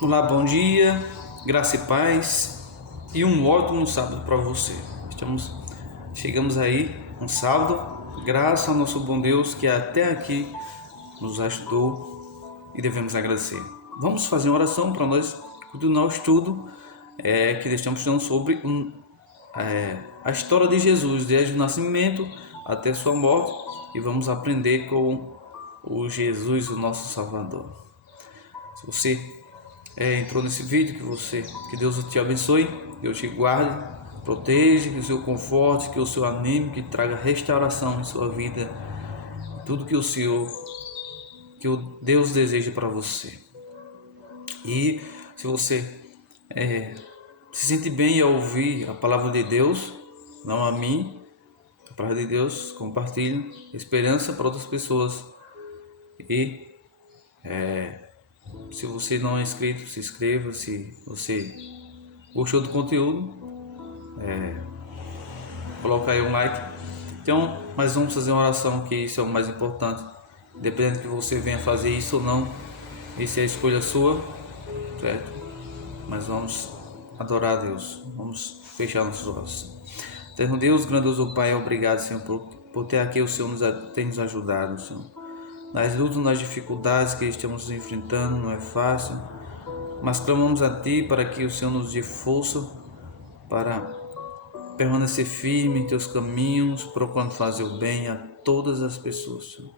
Olá, bom dia, graça e paz e um ótimo sábado para você. Chegamos aí um sábado, graças ao nosso bom Deus que até aqui nos ajudou e devemos agradecer. Vamos fazer uma oração para nós continuar o estudo que estamos estudando sobre a história de Jesus, desde o nascimento até sua morte, e vamos aprender com o Jesus, o nosso Salvador. Se você entrou nesse vídeo, que Deus te abençoe, que Deus te guarde, proteja, que o Senhor conforte, que o Senhor anime, que traga restauração em sua vida, tudo que o Deus deseja para você. E se você se sente bem ao ouvir a palavra de Deus, não a mim, a palavra de Deus, compartilhe esperança para outras pessoas. E se você não é inscrito, se inscreva. Se você gostou do conteúdo, coloca aí um like. Então, mas vamos fazer uma oração, que isso é o mais importante. Independente que você venha fazer isso ou não, isso é a escolha sua, certo? Mas vamos adorar a Deus, vamos fechar nossos olhos. Eterno Deus, grandioso Pai, obrigado, Senhor, por ter aqui o Senhor tem nos ajudado, Senhor. Nas lutas, nas dificuldades que estamos enfrentando, não é fácil, mas clamamos a Ti para que o Senhor nos dê força para permanecer firme em Teus caminhos, procurando fazer o bem a todas as pessoas, Senhor.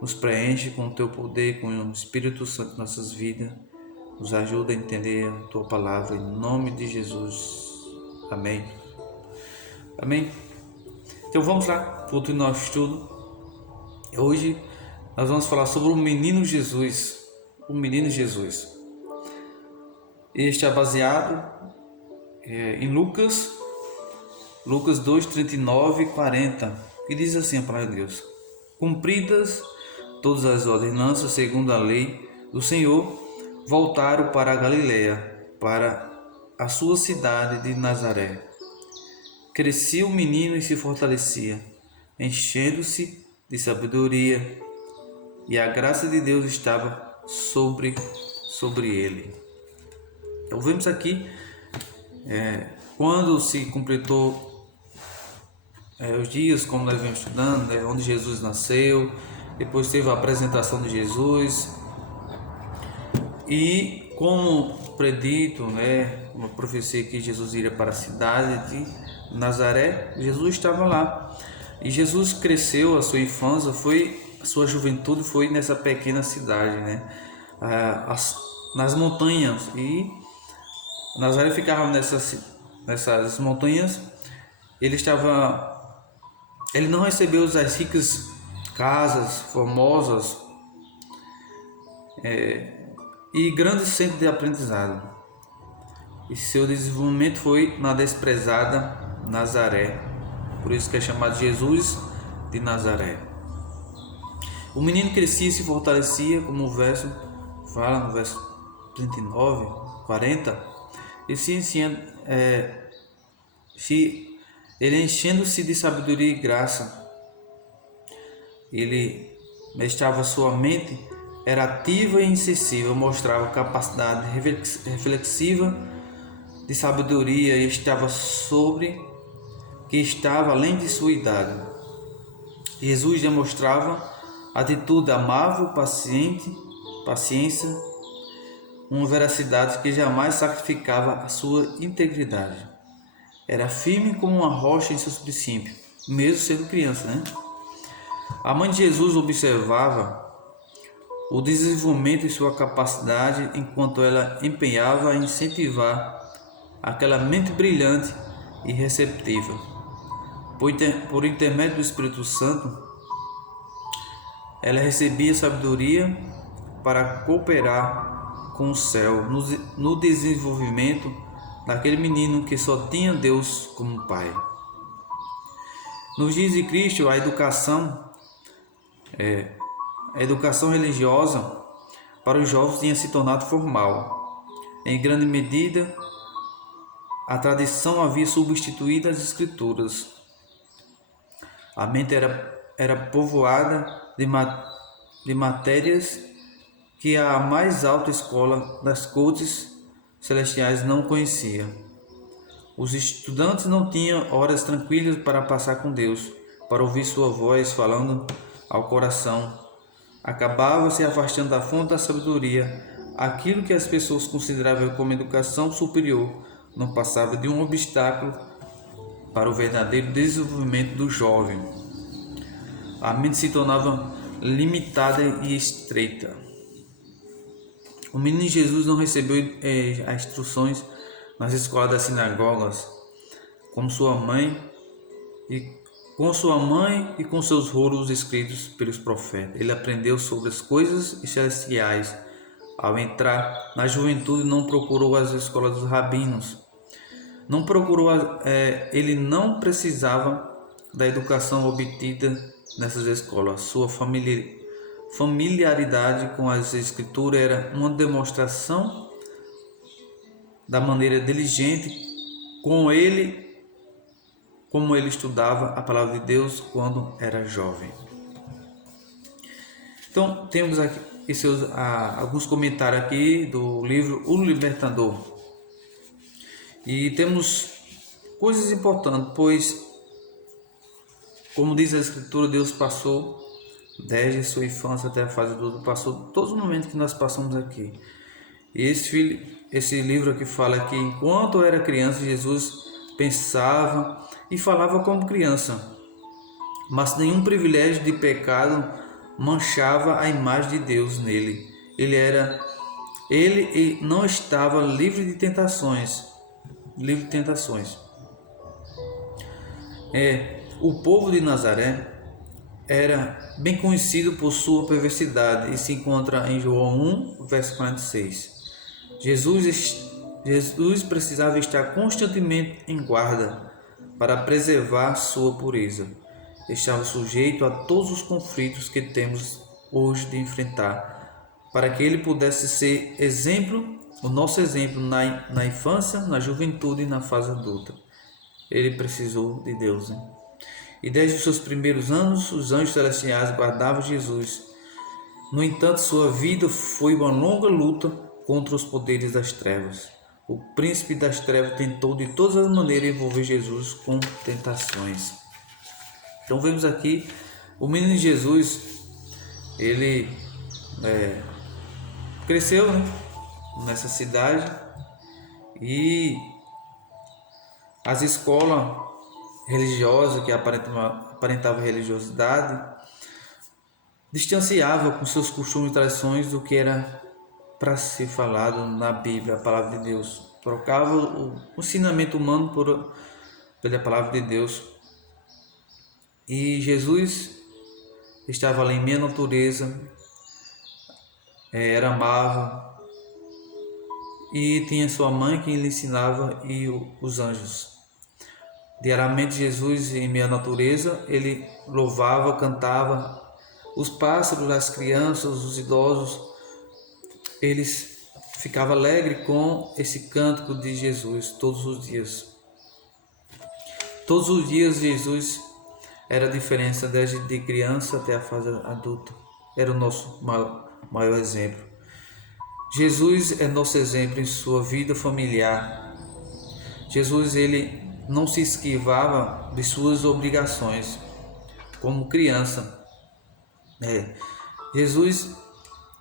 Nos preenche com o Teu poder, com o Espírito Santo em nossas vidas. Nos ajuda a entender a Tua palavra, em nome de Jesus. Amém. Amém. Então vamos lá, continuar o estudo. Hoje nós vamos falar sobre o menino Jesus. O menino Jesus. Este é baseado em Lucas 2, 39 e 40, que diz assim a palavra de Deus: Cumpridas todas as ordenanças segundo a lei do Senhor, voltaram para a Galiléia, para a sua cidade de Nazaré. Crescia o menino e se fortalecia, enchendo-se de sabedoria, e a graça de Deus estava sobre ele. Então vemos aqui, quando se completou os dias, como nós vemos estudando, onde Jesus nasceu, depois teve a apresentação de Jesus, e como predito, uma profecia que Jesus iria para a cidade de Nazaré, Jesus estava lá. E Jesus cresceu, a sua infância a sua juventude foi nessa pequena cidade, nas montanhas. E Nazaré ficava nessas montanhas. Ele não recebeu as ricas casas famosas e grandes centros de aprendizado. E seu desenvolvimento foi na desprezada Nazaré. Por isso que é chamado Jesus de Nazaré. O menino crescia e se fortalecia, como o verso fala no verso 39, 40. E ele enchendo-se de sabedoria e graça. Ele estava, sua mente era ativa e insensível, mostrava capacidade reflexiva de sabedoria e estava além de sua idade. Jesus demonstrava atitude amável, paciência, uma veracidade que jamais sacrificava a sua integridade. Era firme como uma rocha em seus princípios, mesmo sendo criança, A mãe de Jesus observava o desenvolvimento de sua capacidade enquanto ela empenhava em incentivar aquela mente brilhante e receptiva. Por intermédio do Espírito Santo, ela recebia sabedoria para cooperar com o céu no desenvolvimento daquele menino que só tinha Deus como pai. Nos dias de Cristo, a educação religiosa para os jovens tinha se tornado formal. Em grande medida, a tradição havia substituído as escrituras. A mente era povoada de matérias que a mais alta escola das cortes celestiais não conhecia. Os estudantes não tinham horas tranquilas para passar com Deus, para ouvir sua voz falando ao coração. Acabava se afastando da fonte da sabedoria. Aquilo que as pessoas consideravam como educação superior não passava de um obstáculo para o verdadeiro desenvolvimento do jovem. A mente se tornava limitada e estreita. O menino Jesus não recebeu as instruções nas escolas das sinagogas, com sua mãe e com seus rolos escritos pelos profetas. Ele aprendeu sobre as coisas celestiais. Ao entrar na juventude, não procurou as escolas dos rabinos. Ele não precisava da educação obtida nessas escolas. Sua familiaridade com as escrituras era uma demonstração da maneira diligente como ele estudava a palavra de Deus quando era jovem. Então, temos aqui alguns comentários aqui do livro O Libertador. E temos coisas importantes, pois, como diz a Escritura, Deus passou desde sua infância até a fase adulta, passou todos os momentos que nós passamos aqui. E esse livro aqui fala que enquanto era criança, Jesus pensava e falava como criança, mas nenhum privilégio de pecado manchava a imagem de Deus nele. Ele não estava livre de tentações. O povo de Nazaré era bem conhecido por sua perversidade e se encontra em João 1, verso 46. Jesus precisava estar constantemente em guarda para preservar sua pureza. Estava sujeito a todos os conflitos que temos hoje de enfrentar, para que ele pudesse ser exemplo, o nosso exemplo na infância, na juventude e na fase adulta. Ele precisou de Deus, né? E desde os seus primeiros anos, os anjos celestiais guardavam Jesus. No entanto, sua vida foi uma longa luta contra os poderes das trevas. O príncipe das trevas tentou de todas as maneiras envolver Jesus com tentações. Então vemos aqui o menino Jesus, ele cresceu, né, nessa cidade, e as escolas religiosas que aparentavam religiosidade distanciavam com seus costumes e tradições do que era para ser falado na Bíblia, a palavra de Deus. Trocava o ensinamento humano pela palavra de Deus. E Jesus estava ali em minha natureza, era amável, e tinha sua mãe que lhe ensinava e os anjos. Diariamente Jesus, em minha natureza, ele louvava, cantava. Os pássaros, as crianças, os idosos, eles ficavam alegres com esse cântico de Jesus todos os dias. Todos os dias Jesus era a diferença desde de criança até a fase adulta. Era o nosso maior exemplo. Jesus é nosso exemplo em sua vida familiar. Jesus, ele não se esquivava de suas obrigações como criança. Jesus,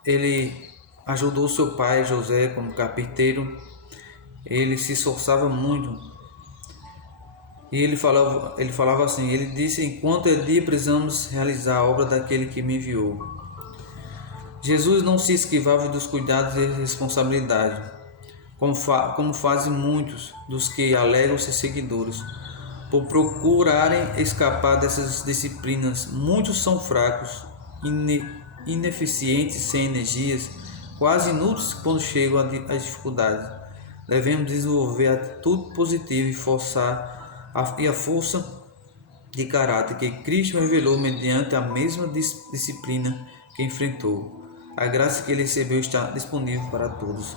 ele ajudou seu pai José como carpinteiro. Ele se esforçava muito. E ele falava assim, ele disse: enquanto é dia, precisamos realizar a obra daquele que me enviou. Jesus não se esquivava dos cuidados e responsabilidade, como fazem muitos dos que alegam ser seguidores, por procurarem escapar dessas disciplinas. Muitos são fracos, ineficientes, sem energias, quase inúteis quando chegam às dificuldades. Devemos desenvolver a atitude positiva e a força de caráter que Cristo revelou mediante a mesma disciplina que enfrentou. A graça que ele recebeu está disponível para todos.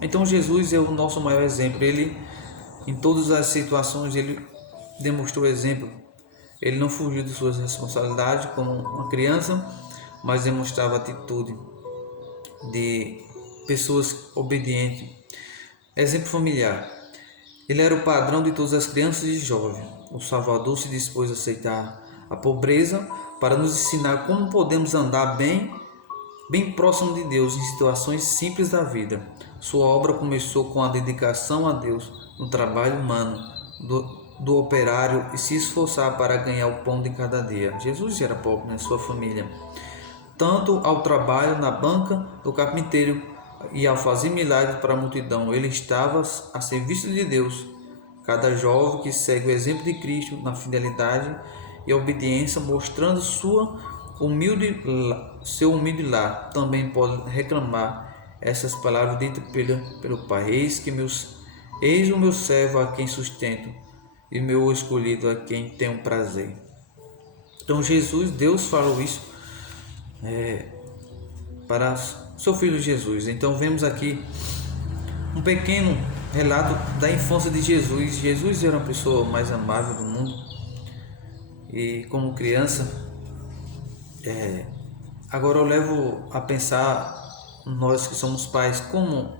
Então Jesus é o nosso maior exemplo. Ele, em todas as situações, ele demonstrou exemplo. Ele não fugiu de suas responsabilidades como uma criança, mas demonstrava atitude. de pessoas obedientes. Exemplo familiar. Ele era o padrão de todas as crianças e jovens. O Salvador se dispôs a aceitar a pobreza para nos ensinar como podemos andar bem próximo de Deus em situações simples da vida. Sua obra começou com a dedicação a Deus no trabalho humano do operário e se esforçar para ganhar o pão de cada dia. Jesus era pobre na sua família, tanto ao trabalho na banca do carpinteiro e ao fazer milagres para a multidão. Ele estava a serviço de Deus. Cada jovem que segue o exemplo de Cristo na fidelidade e obediência, mostrando seu humilde lar, também pode reclamar essas palavras ditas pelo Pai: eis o meu servo a quem sustento, e meu escolhido a quem tenho prazer. Então Deus falou isso para seu filho Jesus. Então vemos aqui um pequeno relato da infância de Jesus. Jesus era uma pessoa mais amável do mundo, e como criança, agora eu levo a pensar, nós que somos pais, como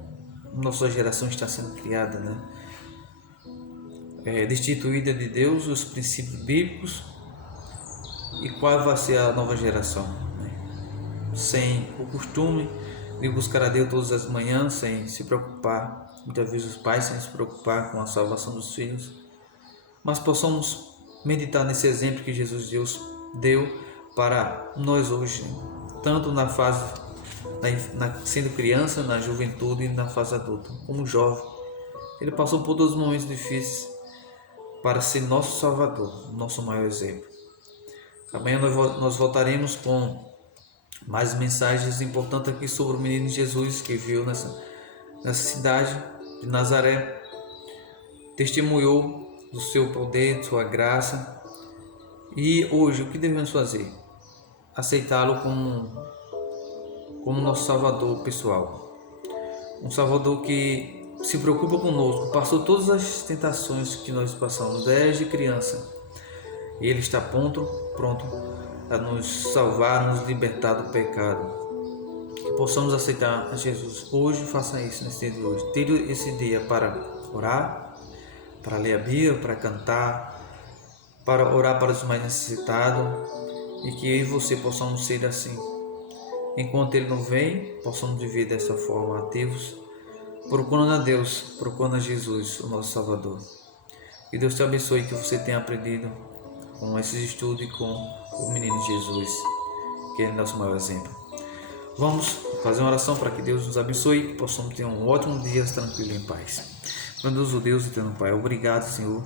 nossa geração está sendo criada, né? Destituída de Deus, os princípios bíblicos, e qual vai ser a nova geração, né? Sem o costume de buscar a Deus todas as manhãs, sem se preocupar, muitas vezes os pais sem se preocupar com a salvação dos filhos, mas possamos meditar nesse exemplo que Jesus deu para nós hoje, tanto na fase sendo criança, na juventude e na fase adulta. Como jovem, ele passou por todos os momentos difíceis para ser nosso Salvador, nosso maior exemplo. Amanhã nós voltaremos com mais mensagens importantes aqui sobre o menino Jesus, que veio nessa cidade de Nazaré, testemunhou do seu poder, de sua graça. E hoje o que devemos fazer? Aceitá-lo como nosso Salvador pessoal, um Salvador que se preocupa conosco, passou todas as tentações que nós passamos desde criança, e Ele está pronto a nos salvar, nos libertar do pecado. Que possamos aceitar a Jesus hoje. Faça isso nesse dia de hoje. Tire esse dia para orar, para ler a Bíblia, para cantar, para orar para os mais necessitados, e que eu e você possamos ser assim. Enquanto Ele não vem, possamos viver dessa forma, ativos, procurando a Deus, procurando a Jesus, o nosso Salvador. Que Deus te abençoe, que você tenha aprendido com esses estudos e com o menino Jesus, que é nosso maior exemplo. Vamos fazer uma oração para que Deus nos abençoe e que possamos ter um ótimo dia tranquilo e em paz. Grandioso Deus e eterno Pai, obrigado, Senhor,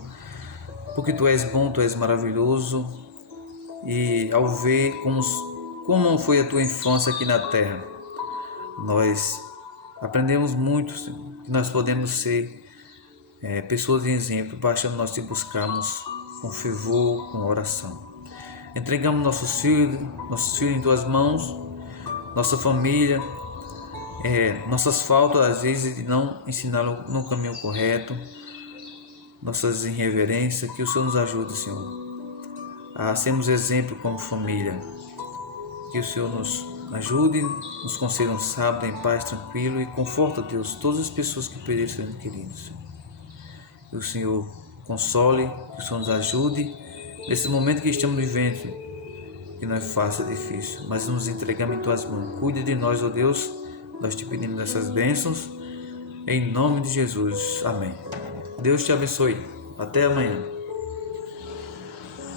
porque Tu és bom, Tu és maravilhoso, e ao ver como foi a Tua infância aqui na terra, nós aprendemos muito, Senhor, que nós podemos ser pessoas de exemplo, basta nós te buscarmos com fervor, com oração. Entregamos nossos filhos em Tuas mãos, nossa família, nossas faltas às vezes de não ensiná-lo no caminho correto, nossas irreverências. Que o Senhor nos ajude, Senhor, a sermos exemplo como família. Que o Senhor nos ajude, nos conceda um sábado em paz, tranquilo, e conforta, Deus, todas as pessoas que perderam seus queridos. Que o Senhor console, que o Senhor nos ajude nesse momento que estamos vivendo, que não é fácil, é difícil, mas nos entregamos em Tuas mãos. Cuide de nós, ó Deus, nós te pedimos essas bênçãos, em nome de Jesus. Amém. Deus te abençoe. Até amanhã.